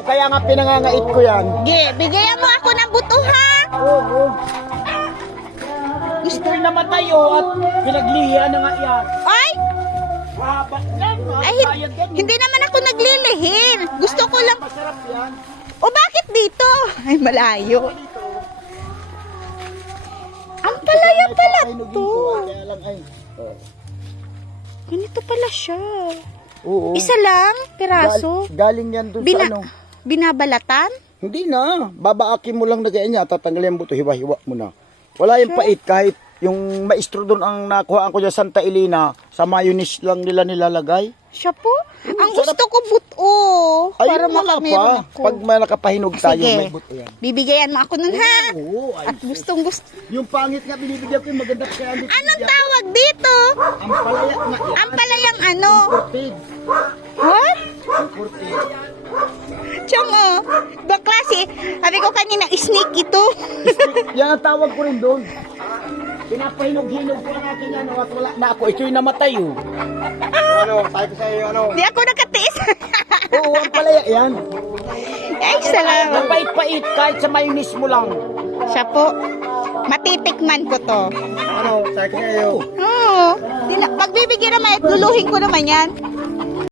Oo, kaya nga pinangangait ko yan. Bigyan mo ako ng buto, ha? Oo. Gusto rin naman tayo at pinaglihian na nga yan. Ay! Haba yan. Ay, hindi naman ako naglilihim. Gusto ko lang... Masarap yan. O bakit dito? Ay, malayo. Ang palaya pala to. Kaya lang ay. Ganito pala siya. Oo. Isa lang, piraso. Galing yan doon sa ano. Binabalatan? Hindi na. Babaakin mo lang na ganyan. Tatanggalin mo ito. Hiwa-hiwa mo na. Wala yung pait kahit yung maestro doon ang nakuhaan ko dyan Santa Elena. Sa mayonnaise lang nila nilalagay. Siya po? Ang gusto ko buto. Para Ayun mga makameron pa. ako. Pag may nakapahinog tayo, Sige. may buto yan. Bibigyan mo ako nun, ha? Oo. Ay, At gustong gusto. yung pangit nga binibigyan ko yung maganda kaya dito. Anong tawag dito? Ang palaya nga yan. Ang palayang ano? Kurtid. What? Ang kurtid. Tiyang, baklase. Sabi ko kanina, snake ito. Yan ang tawag ko rin doon. Pinapahinog-hinog ko ang akin yan. At wala na ako. Ito'y namatay oh. Ano? Sabi ko sa'yo ano? Di ako nakatiis. Oo, ang palaya yan. Ay, salamat. Mapait-pait kahit sa mayonnaise mo lang. Siya po. Matitikman ko to. Ano? Sabi ko sa'yo. Oo. Pagbibigyan naman, luluhin ko naman yan.